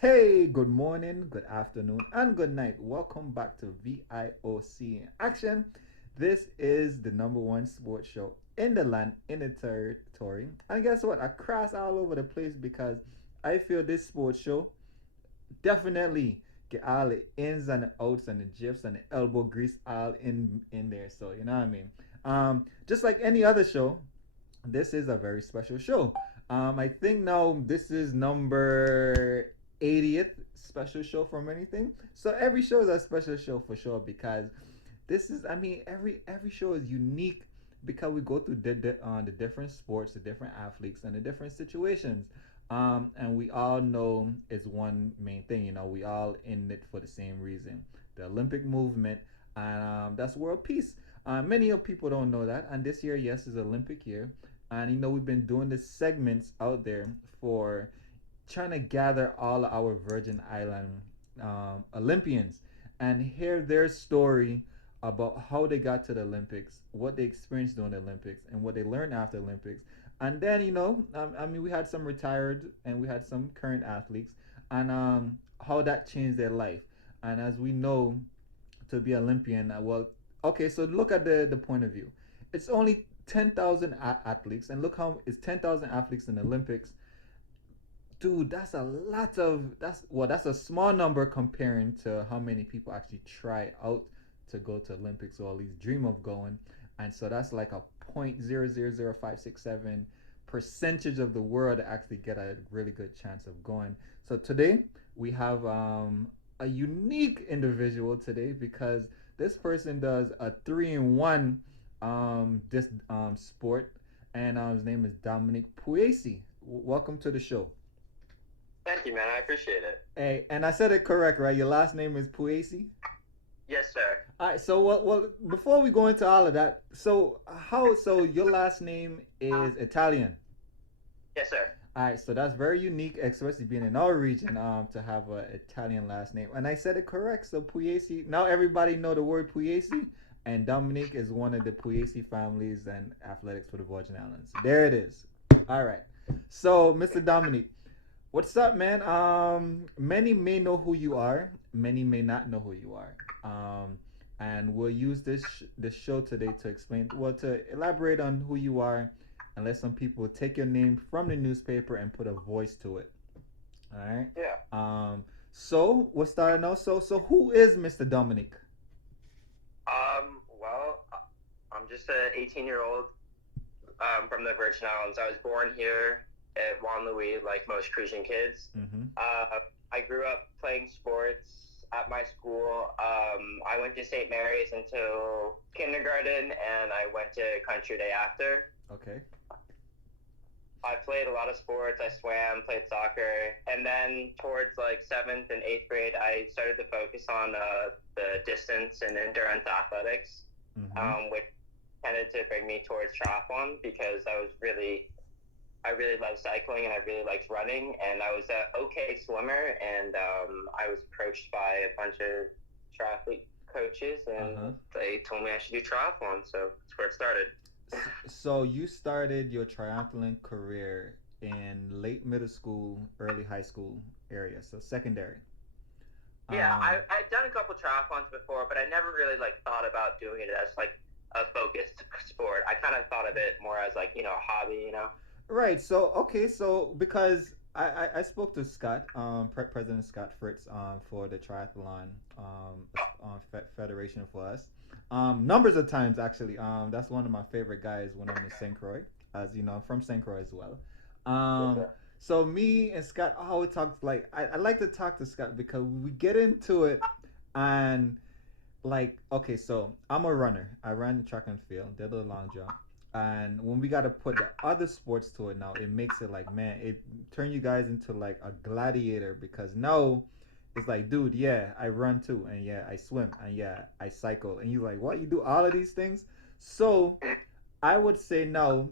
Hey, good morning, good afternoon, and good night. Welcome back to VIOC in Action. This is the number one sports show in the land, in the territory. And guess what? Across all over the place because I feel this sports show definitely get all the ins and the outs and the gifs and the elbow grease all in there. So you know what I mean. Just like any other show, this is a very special show. I think now this is number 80th special show from anything. So every show is a special show for sure because this is, I mean, every show is unique because we go through the different sports, the different athletes, and the different situations. And we all know it's one main thing. You know, we all in it for the same reason: the Olympic movement, and that's world peace. Many of people don't know that, and this year, yes, is Olympic year, and you know we've been doing these segments out there for trying to gather all our Virgin Island Olympians and hear their story about how they got to the Olympics, what they experienced during the Olympics, and what they learned after the Olympics. And then, you know, I mean, we had some retired and we had some current athletes, and how that changed their life. And as we know, to be Olympian, well, okay, so look at the point of view. It's only 10,000 athletes, and look how it's 10,000 athletes in the Olympics. Dude, that's a lot of that's a small number comparing to how many people actually try out to go to Olympics or at least dream of going. And so that's like a 0.000567 percentage of the world that actually get a really good chance of going. So today we have a unique individual today because this person does a 3-in-1 this sport, and his name is Dominic Pugliese. Welcome to the show. Thank you, man. I appreciate it. Hey, and I said it correct, right? Your last name is Pugliese. Yes, sir. All right. So, well, before we go into all of that, so how? So your last name is Italian. Yes, sir. All right. So that's very unique, especially being in our region, to have an Italian last name. And I said it correct. So Pugliese. Now everybody know the word Pugliese, and Dominic is one of the Pugliese families and athletics for the Virgin Islands. There it is. All right. So, Mr. Dominic, what's up, man? Many may know who you are. Many may not know who you are. And we'll use this show today to explain, well, to elaborate on who you are, and let some people take your name from the newspaper and put a voice to it. All right. Yeah. So we're starting now. So who is Mr. Dominic? I'm just a 18-year-old from the Virgin Islands. I was born here at Juan Louis, like most Crucian kids. Mm-hmm. I grew up playing sports at my school. I went to St. Mary's until kindergarten, and I went to country day after. Okay. I played a lot of sports. I swam, played soccer, and then towards like seventh and eighth grade, I started to focus on the distance and endurance athletics, Mm-hmm. which tended to bring me towards triathlon because I really love cycling and I really liked running, and I was an okay swimmer, and I was approached by a bunch of triathlete coaches, and Uh-huh. they told me I should do triathlon, so that's where it started. So you started your triathlon career in late middle school, early high school area, so secondary. Yeah, Um, I'd done a couple triathlons before, but I never really like thought about doing it as like a focused sport. I kind of thought of it more as like a hobby. right. So okay. So because I spoke to Scott, President Scott Fritz, for the triathlon federation for us, numbers of times actually. That's one of my favorite guys when I'm in St. Croix, as you know, I'm from St. Croix as well. Yes, Um, sir. so me and Scott always talk, like I like to talk to Scott because we get into it, and like okay, so I'm a runner. I ran track and field, did a long jump, and when we got to put the other sports to it now, it makes it like, man, it turn you guys into like a gladiator because now it's like, dude, yeah, I run too, and yeah, I swim, and yeah, I cycle, and you like, what, you do all of these things? So I would say no.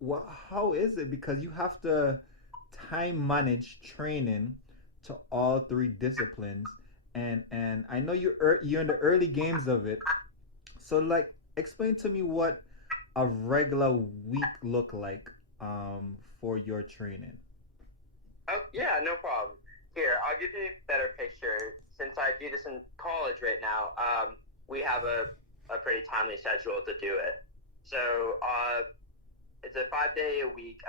Well, how is it? Because you have to time manage training to all three disciplines, and I know you're in the early games of it. So like, explain to me what a regular week look like for your training. Oh, yeah, no problem. Here, I'll give you a better picture. Since I do this in college right now, we have a pretty timely schedule to do it. So it's a 5 day a week.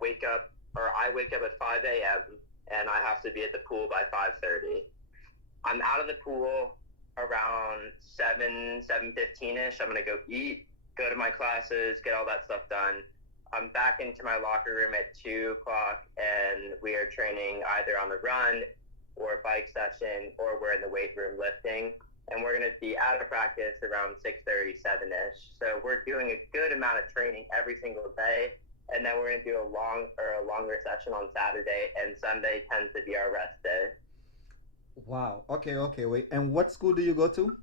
Wake up, or I wake up at 5 a.m. and I have to be at the pool by 5:30. I'm out of the pool around 7:15 ish. I'm gonna go eat, go to my classes, get all that stuff done. I'm back into my locker room at 2 o'clock, and we are training either on the run or bike session, or we're in the weight room lifting. And we're going to be out of practice around 6:37 ish. So we're doing a good amount of training every single day, and then we're going to do a longer session on Saturday, and Sunday tends to be our rest day. Wow. Okay, wait. And what school do you go to?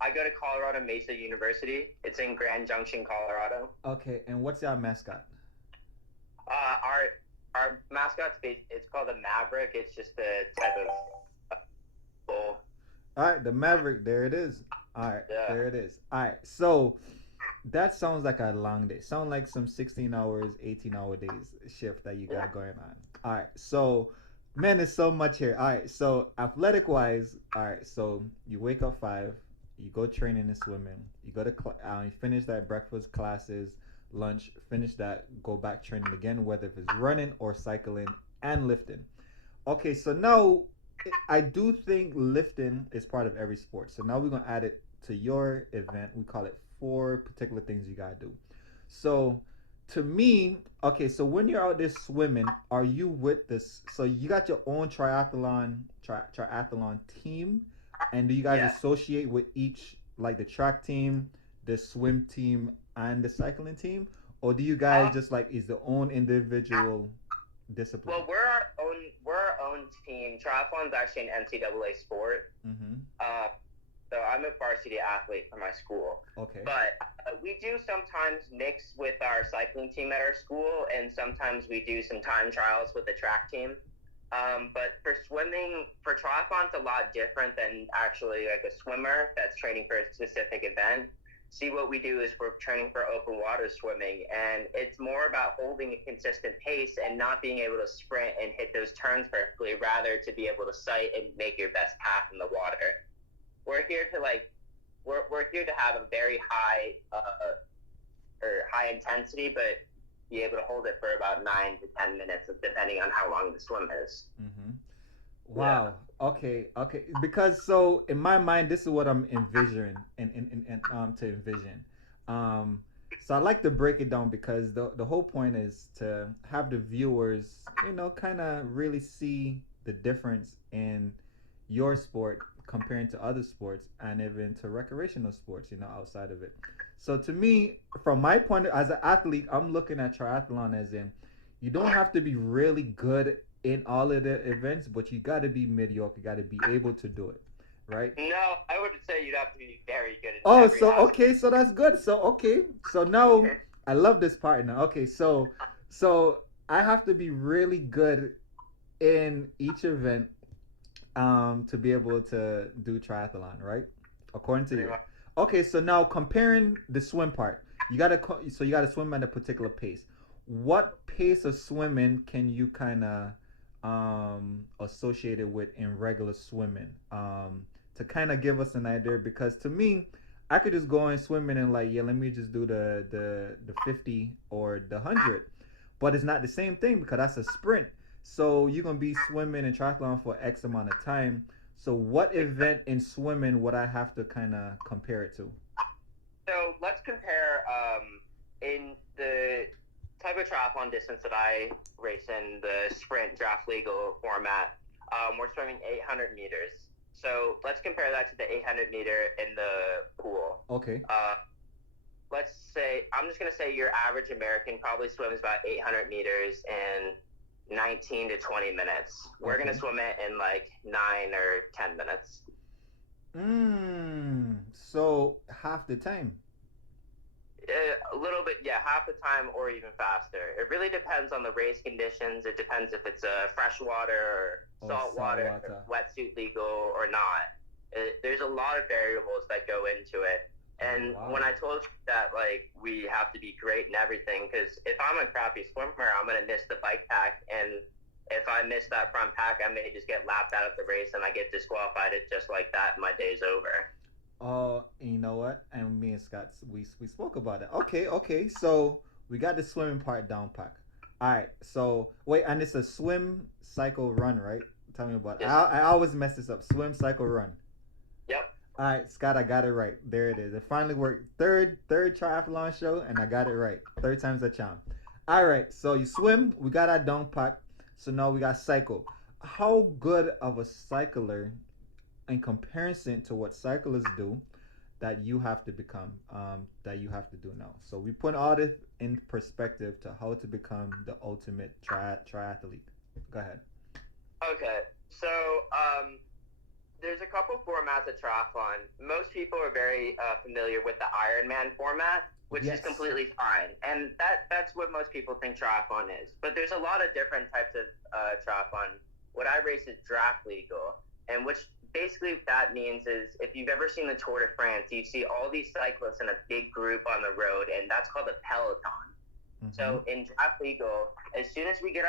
I go to Colorado Mesa University. It's in Grand Junction, Colorado. Okay, and what's your mascot? Our mascot's it's called a Maverick. It's just a type of bull. All right, the Maverick. There it is. All right, Yeah. there it is. All right, so that sounds like a long day. Sound like some 16 hours, 18-hour days shift that you got going on. All right, so man, there's so much here. All right, so athletic wise, all right, so you wake up 5, you go training and swimming, you go to you finish that breakfast classes, lunch, finish that, go back training again, whether if it's running or cycling and lifting. Okay, so now I do think lifting is part of every sport. So now we're gonna add it to your event. We call it 4 particular things you gotta do. So to me, okay, so when you're out there swimming, are you with this? So you got your own triathlon team, and do you guys Yeah. associate with each, like the track team, the swim team, and the cycling team, or do you guys just like is the own individual discipline? Well, we're our own team. Triathlon's actually an NCAA sport. Mm-hmm. So I'm a varsity athlete for my school. Okay. But we do sometimes mix with our cycling team at our school, and sometimes we do some time trials with the track team. But for swimming, for triathlon, it's a lot different than actually like a swimmer that's training for a specific event. See, what we do is we're training for open water swimming, and it's more about holding a consistent pace and not being able to sprint and hit those turns perfectly, rather to be able to sight and make your best path in the water. We're here to we're here to have a very high or high intensity, but be able to hold it for about 9 to 10 minutes, depending on how long the swim is. Mm-hmm. Wow. Okay. Because so in my mind, this is what I'm envisioning and to envision. Um, so I like to break it down because the whole point is to have the viewers, kind of really see the difference in your sport comparing to other sports and even to recreational sports, outside of it. So to me, from my point as an athlete, I'm looking at triathlon as in you don't have to be really good in all of the events, but you got to be mediocre. You got to be able to do it, right? No, I would say you'd have to be very good at Oh, every so aspect. okay, so that's good. So okay, so now I love this part now. Okay, so I have to be really good in each event, to be able to do triathlon, right? According to you. Okay, so now comparing the swim part, you gotta swim at a particular pace. What pace of swimming can you kind of associate it with in regular swimming? To kind of give us an idea, because to me, I could just go in swimming and like, yeah, let me just do the 50 or the 100, but it's not the same thing because that's a sprint. So you're gonna be swimming and triathlon for X amount of time. So what event in swimming would I have to kind of compare it to? So let's compare in the type of triathlon distance that I race in, the sprint draft legal format. We're swimming 800 meters. So let's compare that to the 800 meter in the pool. Okay. Let's say, I'm just going to say your average American probably swims about 800 meters in 19 to 20 minutes. We're going to swim it in like 9 or 10 minutes. So half the time. A little bit, yeah, half the time or even faster. It really depends on the race conditions. It depends if it's a freshwater or saltwater, wetsuit legal or not. There's a lot of variables that go into it. And when I told you that, like, we have to be great in everything, because if I'm a crappy swimmer, I'm going to miss the bike pack, and if I miss that front pack, I may just get lapped out of the race and I get disqualified. It just like that, my day's over. Oh, you know what? And me and Scott, we spoke about it. Okay, okay. So we got the swimming part down pack. All right. So wait, and it's a swim, cycle, run, right? Tell me about it. Yes. I always mess this up. Swim, cycle, run. Yep. All right, Scott, I got it right. There it is. It finally worked. Third triathlon show, and I got it right. Third time's a charm. All right. So you swim. We got our down pack. So now we got cycle. How good of a cycler in comparison to what cyclists do that you have to become that you have to do now. So we put all this in perspective to how to become the ultimate triathlete. Go ahead. Okay, so there's a couple formats of triathlon. Most people are very familiar with the Ironman format, which Yes. is completely fine, and that's what most people think triathlon is. But there's a lot of different types of triathlon. What I race is draft legal, and which basically that means is if you've ever seen the Tour de France, you see all these cyclists in a big group on the road, and that's called a peloton. Mm-hmm. So in draft legal, as soon as we get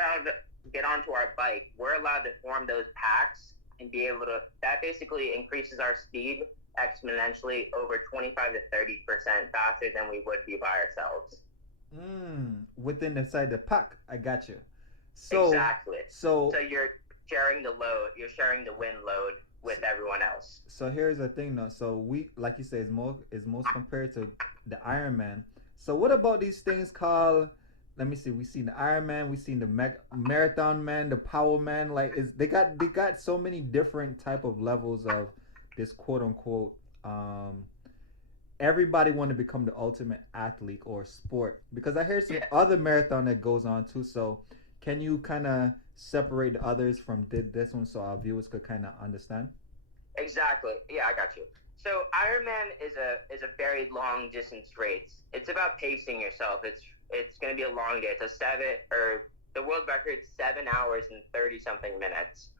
onto our bike, we're allowed to form those packs and be able to. That basically increases our speed exponentially over 25 to 30% faster than we would be by ourselves. Within inside the pack, I got you. So Exactly. so So you're sharing the load. You're sharing the wind load with everyone else. so here's the thing though. So we, like you say, is most compared to the Ironman. So what about these things called? Let me see. We seen the Ironman. We seen the Marathon Man, the Power Man. Like is they got so many different type of levels of this quote unquote. Everybody want to become the ultimate athlete or sport because I hear some Yeah. other marathon that goes on too. So can you kind of separate the others from this one so our viewers could kind of understand? Exactly. Yeah, I got you. So Ironman is a very long distance race. It's about pacing yourself. It's going to be a long day. It's a the world record 7 hours and 30 something minutes.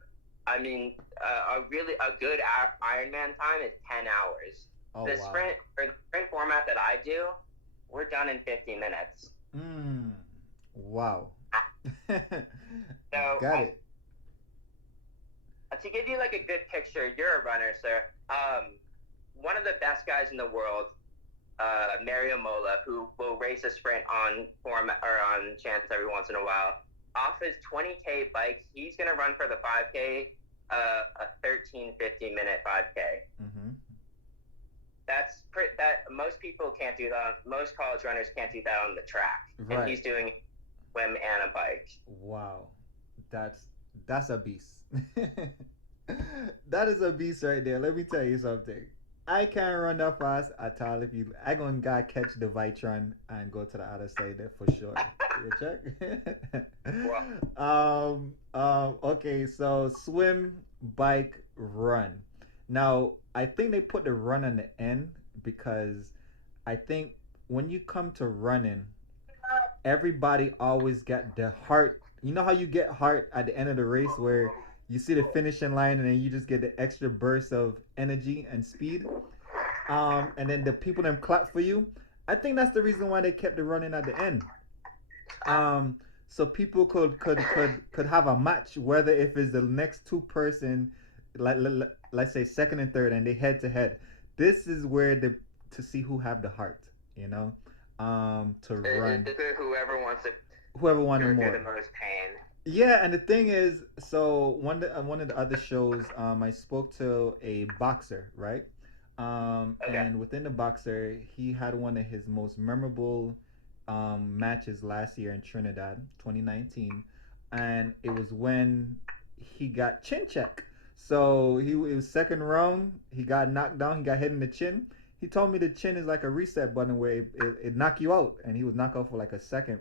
I mean, a good Ironman time is 10 hours. Oh The wow. sprint format that I do, we're done in 50 minutes. Wow. So Got it. to give you like a good picture, you're a runner, sir. One of the best guys in the world, Mario Mola, who will race a sprint on format or on chance every once in a while. Off his 20K bike, he's gonna run for the 5K, a 13-15 minute 5K. Mm-hmm. That most people can't do that. Most college runners can't do that on the track, Right. and he's doing swim and a bike. Wow. That's a beast. That is a beast right there. Let me tell you something. I can't run that fast at all. If you, I gonna gotta catch the Vitron and go to the other side there for sure. You check. Okay. So swim, bike, run. Now I think they put the run on the end because I think when you come to running, everybody always got the heart. You know how you get heart at the end of the race where you see the finishing line and then you just get the extra burst of energy and speed. And then the people them clap for you. I think that's the reason why they kept it running at the end. So people could have a match, whether if it's the next two person, let's say second and third, and they head to head. This is where to see who have the heart, you know, to run. Whoever wants to Whoever wanted go through more. the most pain. Yeah, and the thing is, so one of the other shows, I spoke to a boxer, right? Okay. And within the boxer, he had one of his most memorable matches last year in Trinidad, 2019, and it was when he got chin check. So it was second round. He got knocked down. He got hit in the chin. He told me the chin is like a reset button where it knock you out, and he was knocked out for like a second,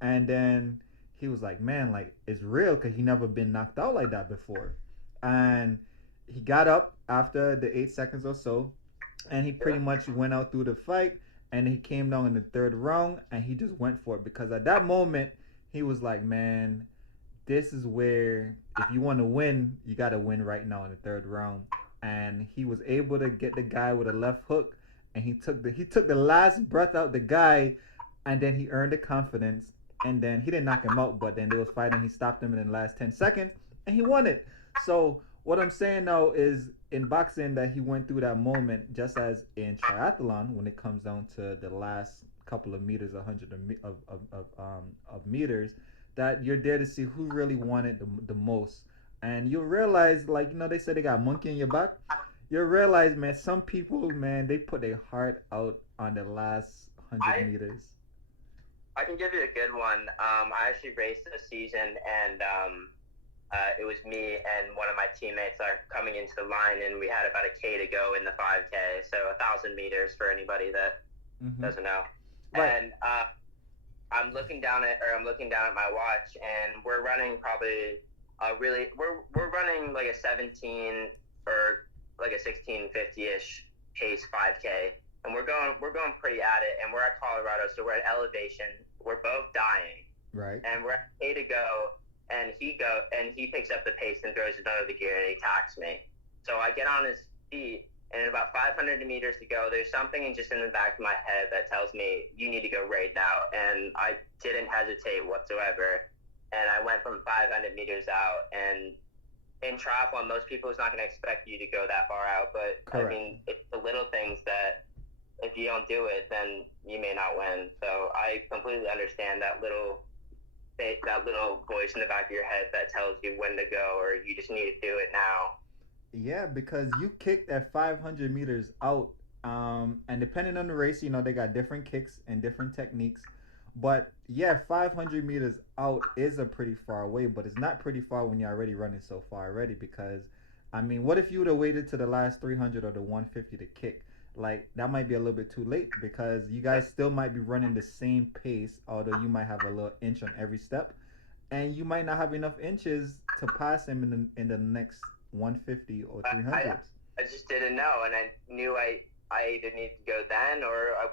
and then he was like, man, like it's real because he never been knocked out like that before, and he got up after the 8 seconds or so, and he pretty much went out through the fight, and he came down in the third round, and he just went for it because at that moment he was like, man, this is where if you want to win, you got to win right now in the third round, and he was able to get the guy with a left hook, and he took the last breath out the guy, and then he earned the confidence and then he didn't knock him out, but then they was fighting. He stopped him in the last 10 seconds, and he won it. So what I'm saying now is in boxing that he went through that moment, just as in triathlon when it comes down to the last couple of meters, 100 of meters, that you're there to see who really wanted the most, and you realize, like, they said they got monkey in your back. You realize, man, some people, man, they put their heart out on the last 100 meters. I can give you a good one. I actually raced this season, and it was me and one of my teammates are coming into the line, and we had about a K to go in the 5K, so 1,000 meters for anybody that doesn't know. Right. And I'm looking down at my watch, and we're running probably we're running like a 17 or like a 16:50-ish pace 5K, and we're going pretty at it, and we're at Colorado, so we're at elevation. We're both dying, right? And we're at K to go, and he picks up the pace and throws it under the gear, and he attacks me. So I get on his feet, and about 500 meters to go, there's something just in the back of my head that tells me you need to go right now, and I didn't hesitate whatsoever, and I went from 500 meters out. And in triathlon, most people is not going to expect you to go that far out, but correct. I mean, it's the little things that if you don't do it, then you may not win. So I completely understand that little voice in the back of your head that tells you when to go, or you just need to do it now. Yeah, because you kicked at 500 meters out, and depending on the race, they got different kicks and different techniques. But yeah, 500 meters out is a pretty far away, but it's not pretty far when you're already running so far already. Because, I mean, what if you would have waited to the last 300 or the 150 to kick? Like, that might be a little bit too late, because you guys still might be running the same pace, although you might have a little inch on every step, and you might not have enough inches to pass him in the next 150 or 300s. I just didn't know, and I knew I either needed to go then, or I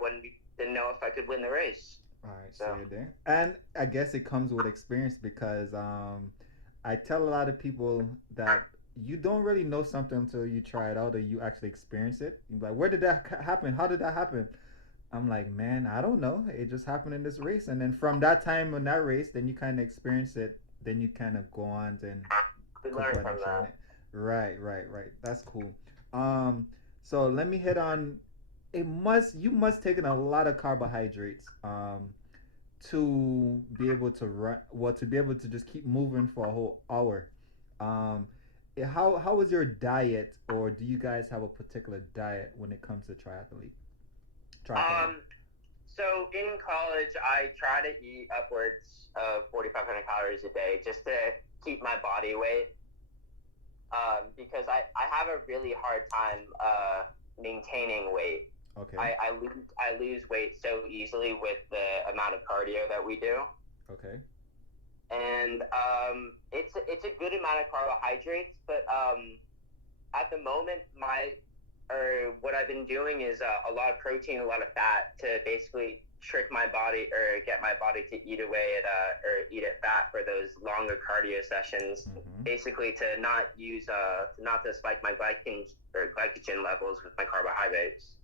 didn't know if I could win the race. All right, so you're there. And I guess it comes with experience, because I tell a lot of people that you don't really know something until you try it out or you actually experience it. You're like, where did that happen? How did that happen? I'm like, man, I don't know. It just happened in this race. And then from that time in that race, then you kind of experience it. Then you kind of go on and learn from that. Right. That's cool. So let me hit on. You must take in a lot of carbohydrates to be able to run. Well, to be able to just keep moving for a whole hour. How was your diet, or do you guys have a particular diet when it comes to triathlete? So in college, I try to eat upwards of 4,500 calories a day just to keep my body weight, because I have a really hard time maintaining weight. Okay. I lose weight so easily with the amount of cardio that we do. Okay. And it's a good amount of carbohydrates, but at the moment what I've been doing is a lot of protein, a lot of fat, to basically trick my body or get my body to eat away at or eat at fat for those longer cardio sessions. Mm-hmm. Basically, to not to spike my glycogen levels with my carbohydrates.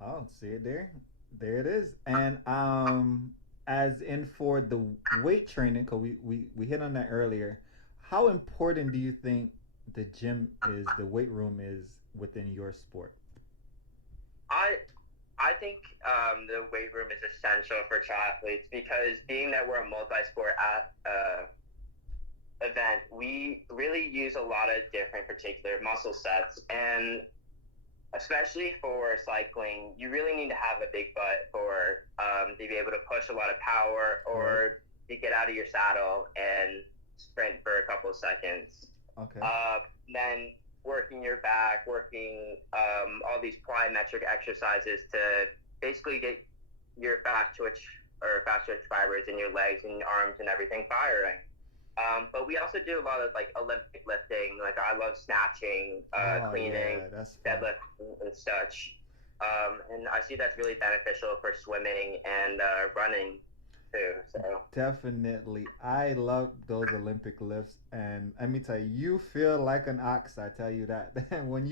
Oh, see it there. There it is. And as in for the weight training, because we hit on that earlier, how important do you think the weight room is within your sport? I think the weight room is essential for triathletes, because being that we're a multi-sport event, we really use a lot of different particular muscle sets, and especially for cycling, you really need to have a big butt to be able to push a lot of power, or to get out of your saddle and sprint for a couple of seconds. Okay. Then working your back, working all these plyometric exercises to basically get your fast twitch fibers in your legs and your arms and everything firing. But we also do a lot of like Olympic lifting. Like I love snatching, cleaning, deadlifting, and such. And I see that's really beneficial for swimming and running too. So definitely, I love those Olympic lifts, and let me tell you, you feel like an ox. I tell you that. when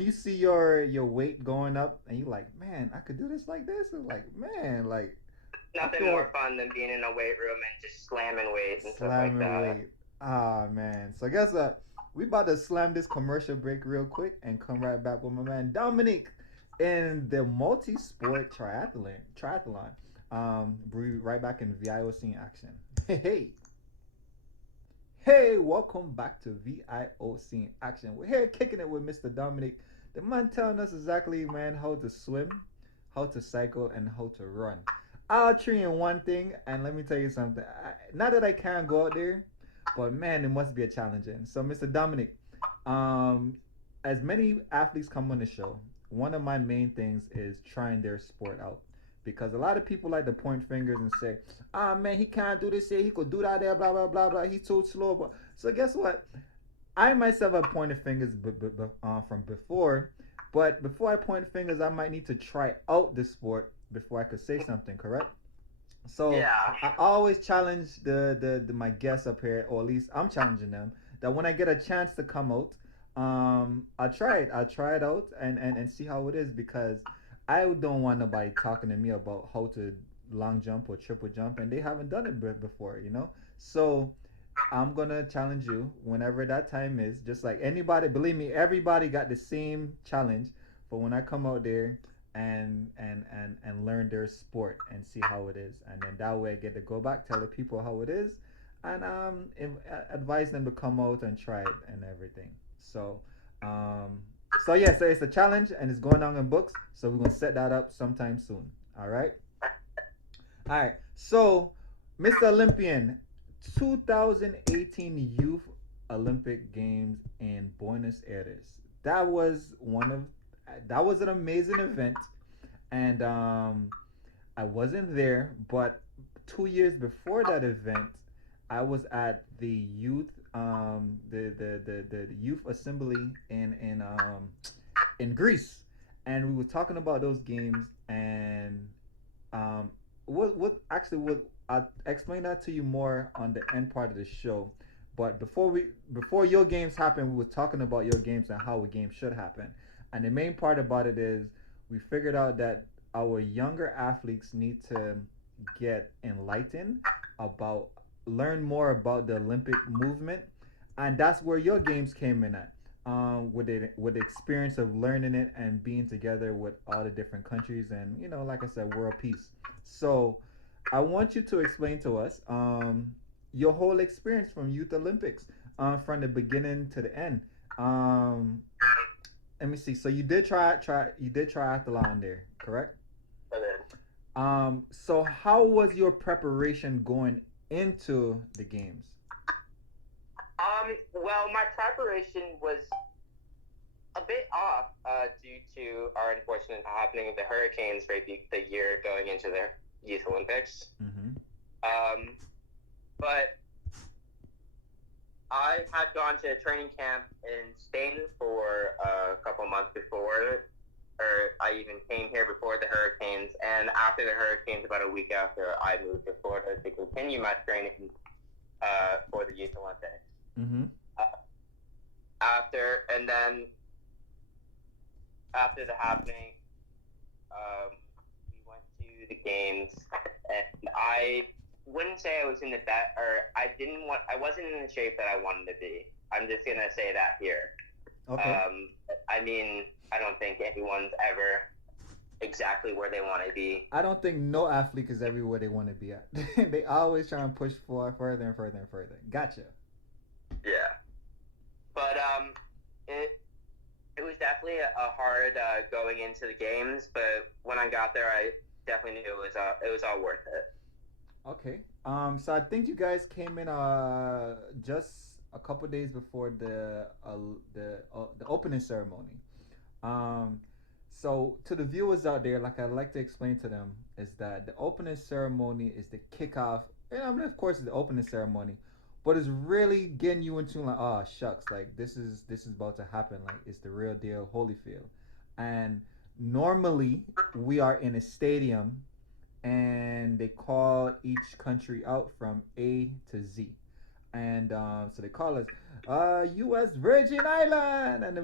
you see your weight going up, and you're like, man, I could do this like this. It's like, man, like I Nothing feel more fun than being in a weight room and just slamming weight and stuff like slamming that. weight. Ah man. So guess what? We about to slam this commercial break real quick and come right back with my man Dominic in the multi-sport triathlon. We right back in VIOC in action. Hey hey. Hey, welcome back to VIOC in action. We're here kicking it with Mr. Dominic, the man telling us exactly, man, how to swim, how to cycle, and how to run. All three in one thing, and let me tell you something. Not that I can't go out there, but man, it must be a challenging. So, Mr. Dominic, um, as many athletes come on the show, one of my main things is trying their sport out. Because a lot of people like to point fingers and say, ah man, he can't do this here, he could do that there, blah blah blah blah. He's too slow. But so guess what? I myself have pointed fingers from before, but before I point fingers, I might need to try out the sport before I could say something. Correct? So Yeah. I always challenge the my guests up here, or at least I'm challenging them that when I get a chance to come out, I'll try it. I'll try it out and see how it is because I don't want nobody talking to me about how to long jump or triple jump, and they haven't done it before, you know. So I'm gonna challenge you whenever that time is. Just like anybody, believe me, everybody got the same challenge. For when I come out there and learn their sport and see how it is, and then that way I get to go back, tell the people how it is, and advise them to come out and try it and everything. So, um, so yeah, so it's a challenge and it's going on in books. So we're gonna set that up sometime soon. All right. All right. So, Mr. Olympian, 2018 Youth Olympic Games in Buenos Aires. That was one of that was an amazing event, and I wasn't there, but 2 years before that event, I was at the the youth assembly in Greece, and we were talking about those games and um, what actually what I'll explain that to you more on the end part of the show. But before your games happen, we were talking about your games and how a game should happen. And the main part about it is we figured out that our younger athletes need to get enlightened about learn more about the Olympic movement, and that's where your games came in at. With the experience of learning it and being together with all the different countries and like I said, world peace. So I want you to explain to us your whole experience from Youth Olympics, from the beginning to the end. Um, Let me see. So you did triathlon there, correct? So then, So how was your preparation going into the games? well, my preparation was a bit off due to our unfortunate happening of the hurricanes right the year going into the Youth Olympics. Mm-hmm. Um, but I had gone to a training camp in Spain for a couple months before, or I even came here before the hurricanes. And after the hurricanes, about a week after, I moved to Florida to continue my training for the Youth Olympics. Mm-hmm. And then after the happening, we went to the games, and I wouldn't say I was in the best, or I wasn't in the shape that I wanted to be. I'm just gonna say that here. Okay. I mean, I don't think anyone's ever exactly where they want to be. I don't think no athlete is everywhere they want to be at. They always try and push for further and further and further. Gotcha. Yeah, but it was definitely a hard going into the games, but when I got there, I definitely knew it was all worth it. Okay. So I think you guys came in just a couple days before the opening ceremony. Um, so to the viewers out there, like I like to explain to them, is that the opening ceremony is the kickoff. And I mean, of course, it's the opening ceremony, but it's really getting you into like, oh shucks, like this is about to happen. Like it's the real deal, Holyfield. And normally we are in a stadium, and they call each country out from A to Z. And so they call us U.S. Virgin Island, and